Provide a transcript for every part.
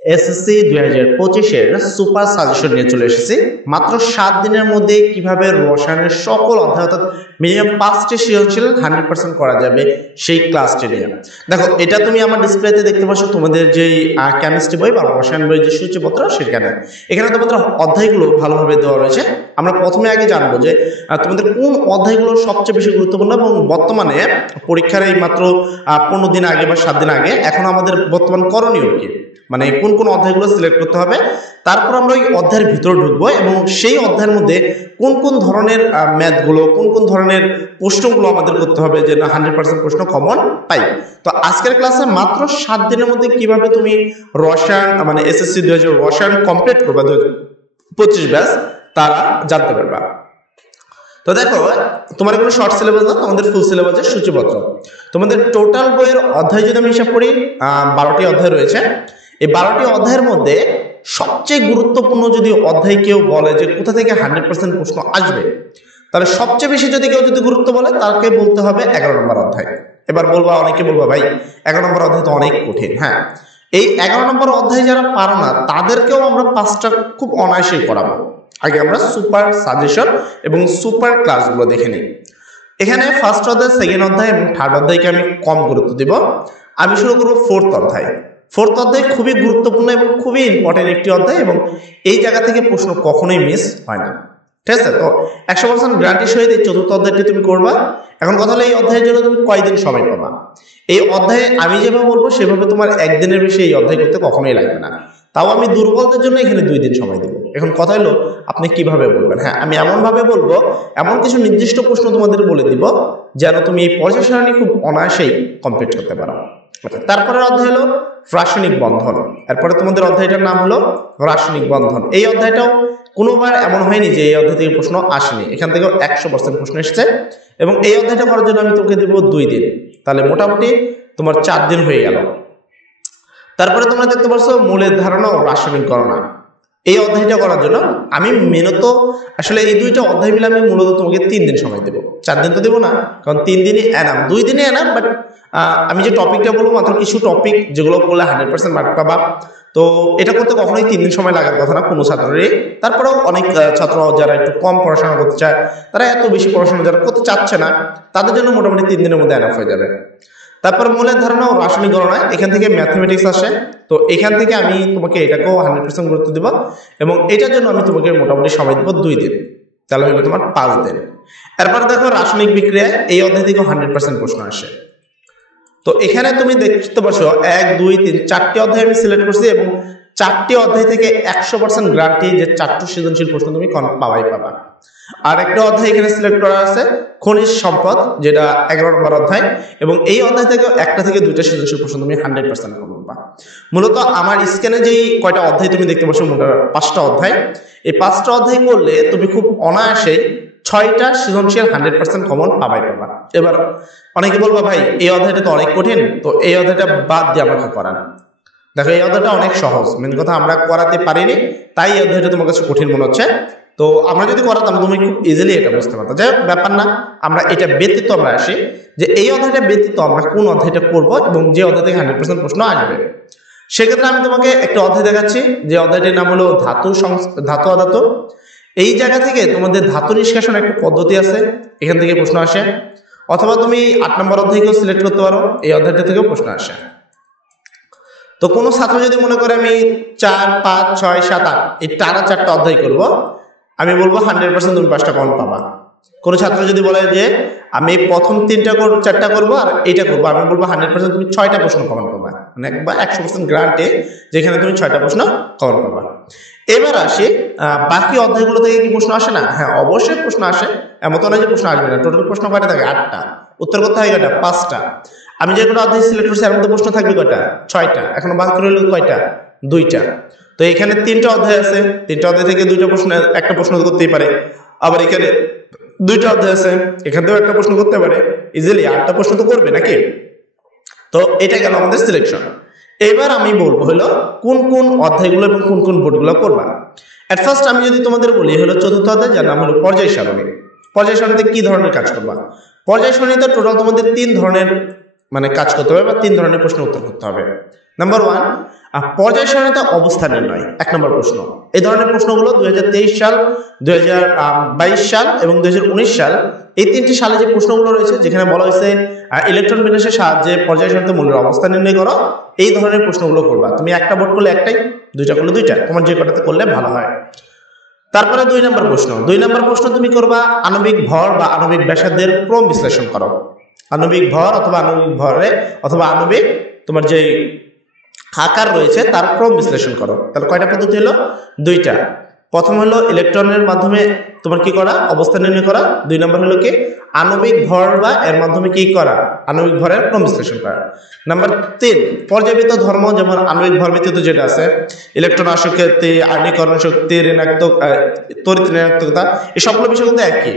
SSC 2025 এর super suggestion নিয়ে চলে এসেছি। মাত্র 7 দিনের মধ্যে কিভাবে রসায়নের সকল অধ্যায় অর্থাৎ মিনিমাম 5টি সৃজনশীল 100% করা যাবে সেই ক্লাসটি নিয়ে। দেখো, এটা তুমি আমার ডিসপ্লেতে দেখতে পাচ্ছ তোমাদের যেই কেমিস্ট্রি বই বা রসায়ন বই যে সূচিপত্র সেখানে। এখানে তোমাদের অধ্যায়গুলো ভালোভাবে দেওয়া রয়েছে। আমরা প্রথমে আগে জানবো যে তোমাদের কোন অধ্যায়গুলো সবচেয়ে বেশি গুরুত্বপূর্ণ এবং বর্তমানে পরীক্ষার এই মাত্র 15 দিন আগে বা 7 দিন আগে এখন আমাদের বর্তমান করণীয় কি, মানে কোন কোন অধ্যায়গুলো সিলেক্ট করতে হবে। তারপর আমরা ওই অধ্যায়ের ভিতরে ঢুকবো এবং সেই অধ্যায়ের মধ্যে কোন কোন ধরনের ম্যাথগুলো, কোন কোন ধরনের প্রশ্নগুলো আমাদের করতে হবে যে 100% প্রশ্ন কমন পাই। তো আজকের ক্লাসে মাত্র 7 দিনের মধ্যে কিভাবে তুমি রসায়ন মানে এসএসসি 2000 রসায়ন কমপ্লিট করবা 2025 ব্যাচ তারা জানতে পারবা। তো দেখো, তোমার কোনো শর্ট সিলেবাস না, তোমাদের ফুল সিলেবাসের সূচিপত্র। তোমাদের টোটাল বইয়ের অধ্যায় যদি আমি হিসাব করি 12টি অধ্যায় রয়েছে। এই 12টি অধ্যায়ের মধ্যে সবচেয়ে গুরুত্বপূর্ণ যদি অধ্যায় কেউ বলে যে কোথা থেকে 100% প্রশ্ন আসবে, তাহলে সবচেয়ে বেশি যদি কেউ যদি গুরুত্ব বলে তাকে বলতে হবে 11 নম্বর অধ্যায়। এবার বলবা, অনেকে বলবা ভাই 11 নম্বর অধ্যায় তো অনেক কঠিন। হ্যাঁ, এই 11 নম্বর অধ্যায় যারা পারো না তাদেরকেও আমরা 5টা খুব অনায়াসেই করাবো। আগে আমরা সুপার সাজেশন এবং সুপার ক্লাসগুলো দেখে নিই। এখানে ফার্স্ট অধ্যায়, সেকেন্ড অধ্যায় এবং থার্ড অধ্যায়কে আমি কম গুরুত্ব দিব। আমি শুরু করবো ফোর্থ অধ্যায়। ফোর্থ অধ্যায় খুবই গুরুত্বপূর্ণ এবং খুবই ইম্পর্টেন্ট একটি অধ্যায় এবং এই জায়গা থেকে প্রশ্ন কখনোই মিস হয় না। ঠিক আছে, তো 100% গ্যারান্টির সহিত এই চতুর্থ অধ্যায়টি তুমি করবা। এখন কথা হলো এই অধ্যায়ের জন্য তুমি কয়দিন সময় পাবা। এই অধ্যায়ে আমি যেভাবে বলবো সেভাবে তোমার একদিনের বেশি এই অধ্যায় করতে কখনোই লাগবে না। তাও আমি দুর্বলদের জন্য এখানে 2 দিন সময় দেবো। এখন কথা হলো আপনি কিভাবে বলবেন। হ্যাঁ, আমি এমনভাবে বলবো, এমন কিছু নির্দিষ্ট প্রশ্ন তোমাদের বলে দিব যেন তুমি এই পর্যায় সারণী খুব অনায়াসেই কমপ্লিট করতে পারো। তারপরের অধ্যায় হলো রাসায়নিক বন্ধন। এরপরে তোমাদের অধ্যায়টার নাম হলো রাসায়নিক বন্ধন। এই অধ্যায়টাও কোনোবার এমন হয়নি যে এই অধ্যায় থেকে প্রশ্ন আসেনি, এখান থেকে 100% প্রশ্ন এসেছে এবং এই অধ্যায়টা করার জন্য আমি তোমাকে দেবো 2 দিন। তাহলে মোটামুটি তোমার 4 দিন হয়ে গেল। তারপরে তোমরা দেখতে পাচ্ছ মৌলের ধারণা ও রাসায়নিক গণনা। এই অধ্যায়টা করার জন্য আমি মেনত আসলে এই 2টা অধ্যায় মিলে আমি মূলত তোমাকে 3 দিন সময় দেবো। 4 দিন তো দেবো না, কারণ 3 দিনই এনাম, 2 দিনই এনাম। বাট আমি যে টপিকটা বলবো মাত্র কিছু টপিক যেগুলো করলে 100% মার্ক পাবা। তো এটা করতে কখনোই 3 দিন সময় লাগার কথা না কোনো ছাত্রেরই। তারপরেও অনেক ছাত্র যারা একটু কম পড়াশোনা করতে চায়, তারা এত বেশি পড়াশোনা যারা করতে চাচ্ছে না, তাদের জন্য মোটামুটি 3 দিনের মধ্যে এনাফ হয়ে যাবে। তারপর মূলের ধারণা ও রাসায়নিক গণনা, এখান থেকে ম্যাথমেটিক্স আসে। তো এখান থেকে আমি তোমাকে এটাকেও 100% গুরুত্ব দিব এবং এটার জন্য আমি তোমাকে মোটামুটি সময় দেবো 2 দিন। তাহলে হলো তোমার 5 দিন। এরপর দেখো রাসায়নিক বিক্রিয়া, এই অধ্যায় থেকেও 100% প্রশ্ন আসে। তো এখানে তুমি দেখতে পাচ্ছ 1, 2, 3, 4টি অধ্যায় আমি সিলেক্ট করছি এবং 4টি অধ্যায় থেকে 100% গ্যারান্টি যে 4টি সৃজনশীল প্রশ্ন তুমি পাবাই পাবা। আর একটা অধ্যায় এখানে সিলেক্ট করা আছে খনিজ সম্পদ, যেটা 11 নম্বর অধ্যায় এবং এই অধ্যায় থেকে 1টা থেকে 2টা সৃজনশীল প্রশ্ন তুমি 100% পাবা। মূলত আমার স্ক্যানে যেই কয়টা অধ্যায় তুমি দেখতে পাচ্ছ, মোট 5টা অধ্যায়। এই 5টা অধ্যায় করলে তুমি খুব অনায়াসে 6টা সৃজনশীল 100% কমন পাবাই পাবা। এবার অনেকে বলবা ভাই এই অধ্যায়টা তো অনেক কঠিন, তো এই অধ্যায়টা বাদ দিয়ে আমাকে করান। দেখো, এই অধ্যায়টা অনেক সহজ, মেন কথা আমরা করাতে পারিনি তাই এই অধ্যায়টা তোমার কাছে কঠিন মনে হচ্ছে। তো আমরা যদি করাতাম তুমি খুব ইজিলি এটা বুঝতে পারতো। যাই হোক, ব্যাপার না, আমরা এটা ব্যতীত আমরা আসি যে এই অধ্যায়টা ব্যতীত আমরা কোন অধ্যায়টা করবো এবং যে অধ্যায় থেকে 100% প্রশ্ন আসবে। সেক্ষেত্রে আমি তোমাকে একটা অধ্যায় দেখাচ্ছি, যে অধ্যায়টির নাম হলো ধাতু অধাতু। এই জায়গা থেকে তোমাদের ধাতু নিষ্কাশন একটা পদ্ধতি আছে, এখান থেকে প্রশ্ন আসে। অথবা তুমি 8 নম্বর অধ্যায়কেও সিলেক্ট করতে পারো, এই অধ্যায়টা থেকেও প্রশ্ন আসে। তো কোনো ছাত্র যদি মনে করে আমি 4, 5, 6, 7, 8 এই টানা 4টা অধ্যায় করবো, আমি বলবো 100% তুমি 5টা কমন পাবা। কোনো ছাত্র যদি বলে যে আমি প্রথম 4টা করবো আর এইটা করবো, আমি বলবো 100% তুমি 6টা প্রশ্ন কমন পাবা, মানে একবার 100% গ্যারান্টি যেখানে তুমি 6টা প্রশ্ন কমন পাবা। এবার আসি বাকি অধ্যায়গুলো থেকে কি প্রশ্ন আসে না? হ্যাঁ, অবশ্যই প্রশ্ন আসে, এমন তো নয় যে প্রশ্ন আসবে না। টোটাল প্রশ্ন কয়টা থাকে? 8টা। উত্তর করতে হয় কয়টা? 5টা। আমি যে কোনো অধ্যায় সিলেক্ট করছি এর মধ্যে প্রশ্ন থাকবে কয়টা? 6টা। এখন বাকি রইল কয়টা? 2টা। তো এখানে 3টা অধ্যায় আছে, 3টা অধ্যায় থেকে 2টা প্রশ্ন, একটা প্রশ্ন করতেই পারে। আবার এখানে 2টা অধ্যায় আছে, এখান থেকেও একটা প্রশ্ন করতে পারে। ইজিলি 8টা প্রশ্ন তো করবে নাকি? তো এটা গেল আমাদের সিলেকশন। এবার আমি বলবো হলো কোন কোন অধ্যায়গুলো এবং কোন কোন বোর্ডগুলো করবা। এট ফার্স্ট আমি যদি তোমাদের বলি হলো চতুর্থ অধ্যায়, যার নাম হলো পর্যায় সারণী। পর্যায় সারণীতে কি ধরনের কাজ করবা? পর্যায় সারণীতে টোটাল তোমাদের 3 ধরনের মানে কাজ করতে হবে বা 3 ধরনের প্রশ্ন উত্তর করতে হবে। নাম্বার 1, পর্যায় সারণীতে অবস্থান নির্ণয় 1 নম্বর প্রশ্ন। এই ধরনের প্রশ্নগুলো 2023 সাল, 2022 সাল এবং 2019 সাল, এই 3টি সালে যে প্রশ্নগুলো রয়েছে যেখানে বলা হয়েছে ইলেকট্রন বিন্যাসের সাহায্যে পর্যায় সারণীতে মৌলের অবস্থান নির্ণয় করো, এই ধরনের প্রশ্নগুলো করবা। তুমি একটা বোর্ড করলে একটাই, দুইটা করলে দুইটা, তোমার যে কটাতে করলে ভালো হয়। তারপরে 2 নম্বর প্রশ্ন। 2 নম্বর প্রশ্ন তুমি করবা আণবিক ভর বা আণবিক ব্যাসার্ধের ক্রম বিশ্লেষণ করো। আণবিক ভর অথবা আণবিক ভরে অথবা আণবিক তোমার যে আকার রয়েছে তার ক্রম বিশ্লেষণ করো। তাহলে কয়টা পদ্ধতি হলো? 2টা। প্রথম হলো ইলেকট্রনের মাধ্যমে তোমার কি করা, অবস্থান নির্ণয় করা। 2 নম্বর হলো কি আণবিক ভর বা এর মাধ্যমে কি করা, আণবিক ভরের ক্রম বিশ্লেষণ করা। নাম্বার 3 পর্যাবৃত্ত ধর্ম, যেমন আণবিক ভর ব্যতীত যেটা আছে ইলেকট্রন আসক্তি, আয়নীকরণ শক্তি, ঋণাত্মক তড়িৎ ঋণাত্মকতা, এই সবগুলো বিষয় কিন্তু একই,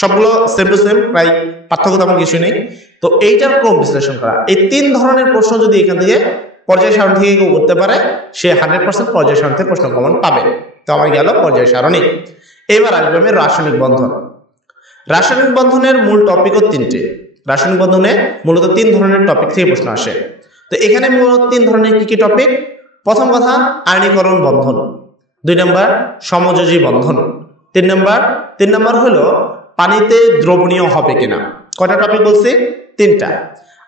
সবগুলো সেম টু সেম, প্রায় পার্থক্য তেমন কিছু নেই। তো এইটার ক্রম বিশ্লেষণ করা, এই 3 ধরনের প্রশ্ন যদি এখান থেকে পর্যায় সারণী থেকে কেউ করতে পারে সে 100% পর্যায় সারণী থেকে প্রশ্ন কমন পাবে। তো আমার গেল পর্যায় সারণী। এবার আসবে আমি রাসায়নিক বন্ধন। রাসায়নিক বন্ধনের মূল টপিকও 3টে। রাসায়নিক বন্ধনে মূলত 3 ধরনের টপিক থেকে প্রশ্ন আসে। তো এখানে মূলত 3 ধরনের কি কি টপিক? প্রথম কথা আয়নীকরণ বন্ধন, 2 নম্বর সমযোজী বন্ধন, 3 নম্বর হলো পানিতে দ্রবণীয় হবে কিনা। কয়টা টপিক বলছি? 3টা।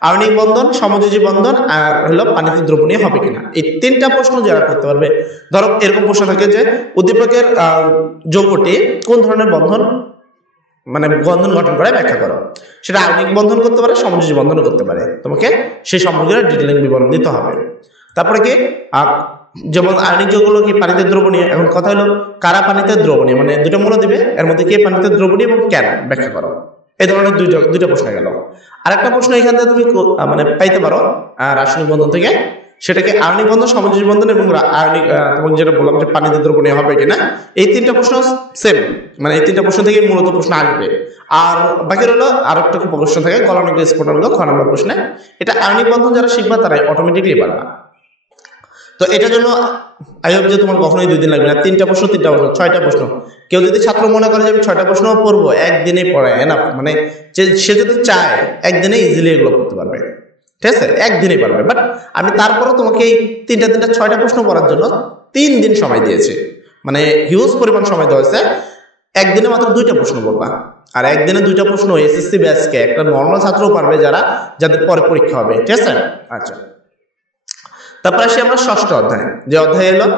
আয়নিক বন্ধন, সমযোজী বন্ধন আর হলো পানিতে দ্রবণীয় হবে কিনা। এই 3টা প্রশ্ন যারা করতে পারবে, ধরো এরকম প্রশ্ন থাকে যে উদ্দীপকের যৌগটি কোন ধরনের বন্ধন মানে বন্ধন গঠন করে ব্যাখ্যা করো। সেটা আয়নিক বন্ধন করতে পারে, সমযোজী বন্ধন করতে পারে, তোমাকে সেই সম্পর্কে ডিটেইলিং বিবরণ দিতে হবে। তারপরে কি যেমন আয়নিক যৌগগুলো কি পানিতে দ্রবণীয়, এখন কথা হলো কারা পানিতে দ্রবণীয়, মানে 2টা মূল দিবে, এর মধ্যে কি পানিতে দ্রবণীয় এবং কেন ব্যাখ্যা করো। এই ধরনের দুইটা প্রশ্ন গেল। আরেকটা প্রশ্ন এখান থেকে তুমি মানে পাইতে পারো রাসায়নিক বন্ধন থেকে, সেটাকে আয়নিক বন্ধন, সমযোজী বন্ধন এবং আয়নিক তোমাকে যেটা বললাম যে পানিতে দ্রবণীয় হবে কিনা, এই 3টা প্রশ্ন সেম, মানে এই 3টা প্রশ্ন থেকে মূলত প্রশ্ন আসবে। আর বাকি হলো আরেকটা প্রশ্ন থাকে গলনাঙ্ক স্ফুটনাঙ্ক, খ নম্বর প্রশ্নে। এটা আয়নিক বন্ধন যারা শিখবা তারাই অটোমেটিকলি পারবা। তো এটার জন্য আই হোপ যে তোমার কখনোই 2 দিন লাগবে না। 3টা প্রশ্ন 6টা প্রশ্ন। কেউ যদি ছাত্র মনে করে যে আমি 6টা প্রশ্ন পড়বো, একদিনে পড়ায় এনাফ, মানে সে যদি চায় একদিনে ইজিলি এগুলো করতে পারবে, ঠিক আছে, একদিনেই পারবে। বাট আমি তারপরও তোমাকে এই 6টা প্রশ্ন পড়ার জন্য 3 দিন সময় দিয়েছি, মানে হিউজ পরিমাণ সময় দেওয়া হয়েছে। একদিনে মাত্র 2টা প্রশ্ন পড়বা, আর একদিনে 2টা প্রশ্ন এসএসসি ব্যাচকে একটা নর্মাল ছাত্রও পারবে যাদের পরে পরীক্ষা হবে, ঠিক আছে। আচ্ছা, তারপর আসি আমরা 6ষ্ঠ অধ্যায়, যে অধ্যায় এলো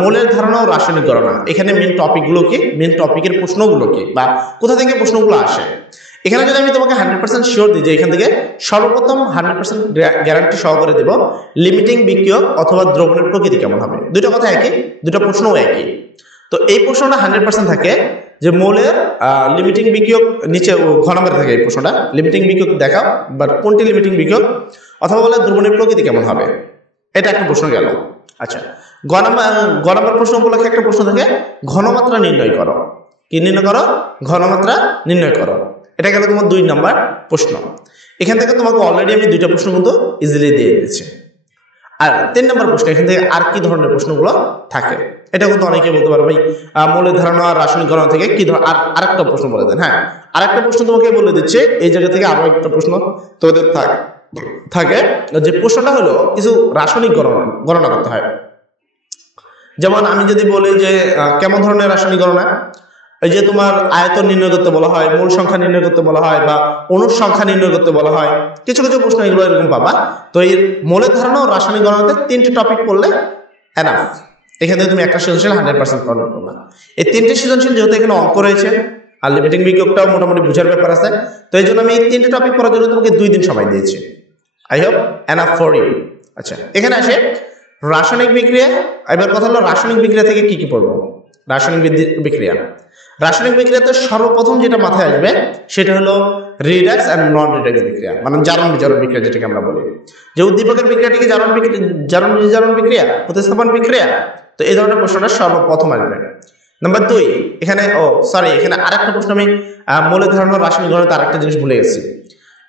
মৌলের ধারণা ও রাসায়নিক গণনা। এখানে মেন টপিকগুলো কি, মেন টপিকের প্রশ্নগুলো কি, বা কোথা থেকে প্রশ্নগুলো আসে। এখানে যদি আমি তোমাকে 100% শিওর দিই যে এখান থেকে সর্বপ্রথম 100% গ্যারান্টি সহকারে দেব লিমিটিং বিক্রিয়ক অথবা দ্রবণের প্রকৃতি কেমন হবে। 2টা কথা একই, 2টা প্রশ্নও একই। তো এই প্রশ্নটা 100% থাকে যে মৌলের লিমিটিং বিক্রিয়ক, নিচে ঘ নম্বরে থাকে এই প্রশ্নটা, লিমিটিং বিক্রিয়ক দেখাও, বাট কোনটি লিমিটিং বিক্রিয়ক, অথবা বলে দ্রবণের প্রকৃতি কেমন হবে, এটা একটা প্রশ্ন গেল। আচ্ছা, গ নম্বর প্রশ্ন উপলক্ষে একটা প্রশ্ন থাকে ঘনমাত্রা নির্ণয় করো। কি নির্ণয় করো? ঘনমাত্রা নির্ণয় করো। এটা গেল তোমার 2 নম্বর প্রশ্ন। এখান থেকে তোমাকে অলরেডি আমি 2টা প্রশ্ন কিন্তু ইজিলি দিয়ে দিয়েছি। আর 3 নম্বর প্রশ্ন, এখান থেকে আর কি ধরনের প্রশ্নগুলো থাকে, এটা কিন্তু অনেকে বলতে পারো ভাই মৌলের ধারণা আর রাসায়নিক গণনা থেকে কি ধরনের আরেকটা প্রশ্ন বলে দেন। হ্যাঁ, আরেকটা প্রশ্ন তোমাকে বলে দিচ্ছে, এই জায়গা থেকে আরো একটা প্রশ্ন তোমাদের থাকে যে প্রশ্নটা হলো কিছু রাসায়নিক গণনা করতে হয়। যেমন আমি যদি বলি যে কেমন ধরনের রাসায়নিক গণনা, এই যে তোমার আয়তন নির্ণয় করতে বলা হয়, মোল সংখ্যা নির্ণয় করতে বলা হয়, বা অণুর সংখ্যা নির্ণয় করতে বলা হয়, কিছু কিছু প্রশ্ন এগুলো এরকম পাবা। তো এই মৌলের ধারণা ও রাসায়নিক গণনাতে 3টে টপিক পড়লে এনাফ, এখান থেকে তুমি একটা সৃজনশীল 100% কমন করবা। এই 3টে সৃজনশীল যেহেতু এখানে অঙ্ক রয়েছে আর লিমিটিং বিক্রিয়কটাও মোটামুটি বুঝার ব্যাপার আছে, তো এই জন্য আমি এই 3টে টপিক পড়ার জন্য তোমাকে 2 দিন সময় দিয়েছি। I hope enough for you. আচ্ছা, এখানে আসে রাসায়নিক বিক্রিয়া। এবার কথা হলো রাসায়নিক বিক্রিয়া থেকে কি কি পড়বো। রাসায়নিক বিক্রিয়া, রাসায়নিক বিক্রিয়াতে সর্বপ্রথম যেটা মাথায় আসবে সেটা হলো রিডাক্স এন্ড নন রিডাক্স বিক্রিয়া, মানে জারণ বিজারণ বিক্রিয়া যেটাকে আমরা বলি। যে উদ্দীপকের বিক্রিয়াটিকে জারণ বিজারণ বিক্রিয়া, প্রতিস্থাপন বিক্রিয়া। তো এই ধরনের প্রশ্নটা সর্বপ্রথম আসবে। নাম্বার 2, এখানে এখানে আরেকটা প্রশ্ন আমি মৌলের ধারণা রাসায়নিক গণনাতে আরেকটা জিনিস ভুলে গেছি।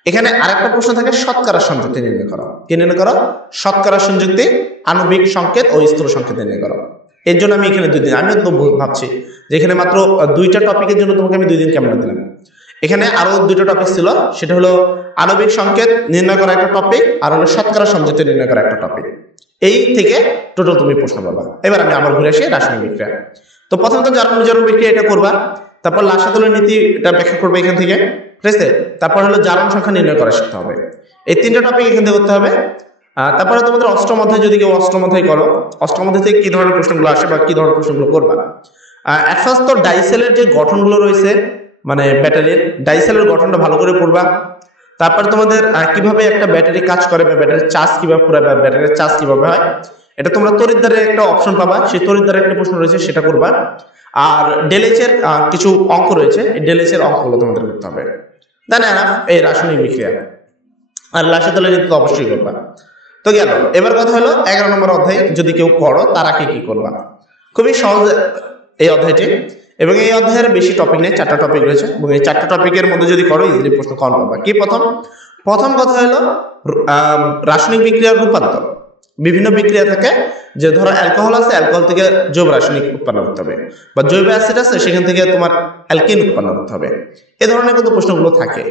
এখানে আরেকটা প্রশ্ন থাকে শতকরা সংযুক্তি নির্ণয় করো। কি নির্ণয় করো? শতকরা সংযুক্তি, আণবিক সংকেত ও স্থূল সংকেত নির্ণয় করো। এর জন্য আমি এখানে 2 দিন, আমিও তো ভাবছি যে এখানে মাত্র 2টা টপিকের জন্য তোমাকে আমি 2 দিন কেমন দিলাম। এখানে আরো 2টা টপিক ছিল, সেটা হলো আণবিক সংকেত নির্ণয় করা একটা টপিক, আর হলো শতকরা সংযুক্তি নির্ণয় করা একটা টপিক। এই থেকে টোটাল তুমি প্রশ্ন পাবা। এবার আমি আবার ঘুরে আসি রাসায়নিক বিক্রিয়া। তো প্রথমত জারণ বিজারণ বিক্রিয়া এটা করবা, তারপর লাসাতলের নীতি এটা ব্যাখ্যা করবে এখান থেকে, ঠিক আছে। তারপর হলো জারণ সংখ্যা নির্ণয় করা শিখতে হবে, এই তিনটা টপিক এখান থেকে করতে হবে। তারপরে তোমাদের অষ্টম অধ্যায় যদি কেউ অষ্টম অধ্যায় করো, অষ্টম অধ্যায় থেকে কি ধরনের প্রশ্নগুলো আসে বা কি ধরনের প্রশ্নগুলো করবা। এট ফার্স্ট তো ডাইসেলের যে গঠনগুলো রয়েছে মানে ব্যাটারির ডাইসেলের গঠনটা ভালো করে পড়বা। তারপর তোমাদের কিভাবে একটা ব্যাটারি কাজ করে বা ব্যাটারির চার্জ কিভাবে পুরাবে বা ব্যাটারির চার্জ কিভাবে হয়, এটা তোমরা তড়িৎদ্বারের একটা অপশন পাবা, সেই তড়িৎদ্বারের একটা প্রশ্ন রয়েছে সেটা করবা। আর ডেলএইচের কিছু অঙ্ক রয়েছে, এই ডেলএইচের অঙ্কগুলো তোমাদের করতে হবে। দেন এনাফ এই রাসায়নিক বিক্রিয়া আর লাসাতলের নীতি তো অবশ্যই করবা। তো গেল, এবার কথা হলো 11 নম্বর অধ্যায় যদি কেউ করো তার আগে কি করবা। খুবই সহজ এই অধ্যায়টি, এবং এই অধ্যায়ের বেশি টপিক নেই, 4টা টপিক রয়েছে, এবং এই 4টা টপিকের মধ্যে যদি করো ইজিলি প্রশ্ন কম পাবা। কি প্রথম কথা হলো রাসায়নিক বিক্রিয়ার রূপান্তর। বিভিন্ন বিক্রিয়া থাকে, যে ধরো অ্যালকোহল আছে, অ্যালকোহল থেকে জৈব রাসায়নিক উৎপন্ন করতে হবে, বা জৈব অ্যাসিড আছে সেখান থেকে তোমার অ্যালকেন উৎপন্ন করতে হবে, এ ধরনের কিন্তু প্রশ্নগুলো থাকে।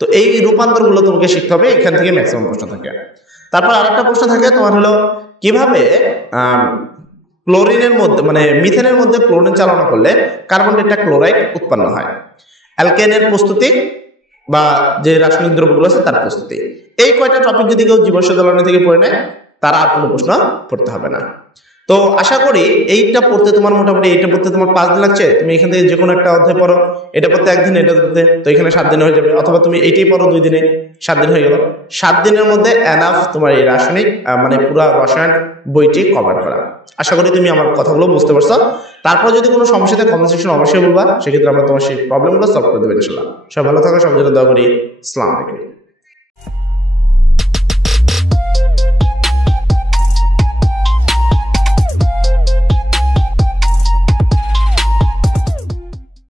তো এই রূপান্তরগুলো তোমাকে শিখতে হবে, এখান থেকে ম্যাক্সিমাম প্রশ্ন থাকে। তারপর আরেকটা প্রশ্ন থাকে তোমার হলো কিভাবে ক্লোরিনের মধ্যে মানে মিথেনের মধ্যে ক্লোরিন চালনা করলে কার্বন টেট্রাক্লোরাইড উৎপন্ন হয়, অ্যালকেনের প্রস্তুতি বা যে রাসায়নিক দ্রব্যগুলো আছে তার প্রস্তুতি। এই কয়টা টপিক যদি কেউ জীবাশ্ম জ্বালানি থেকে পড়ে নেয় তার আর কোনো প্রশ্ন পড়তে হবে না। তো আশা করি এইটা পড়তে তোমার মোটামুটি, এইটা পড়তে তোমার 5 দিন লাগছে, তুমি এখান থেকে যে কোনো একটা অধ্যায় পড়ো, এটা পড়তে 1 দিন, এটা পড়তে তো এখানে 7 দিন হয়ে যাবে, অথবা তুমি এইটাই পড়ো 2 দিনে, 7 দিন হয়ে গেল। 7 দিনের মধ্যে এনাফ তোমার এই রাসায়নিক মানে পুরো রসায়ন বইটি কভার করা। আশা করি তুমি আমার কথাগুলো বুঝতে পারছো। তারপর যদি কোনো সমস্যা থাকে কমেন্ট সেকশনে অবশ্যই বলবা, সেক্ষেত্রে আমরা তোমার সেই প্রবলেমগুলো সলভ করে দেবো ইনশাআল্লাহ। সবাই ভালো থাকো, সবার জন্য দোয়া করি। আসসালামু আলাইকুম।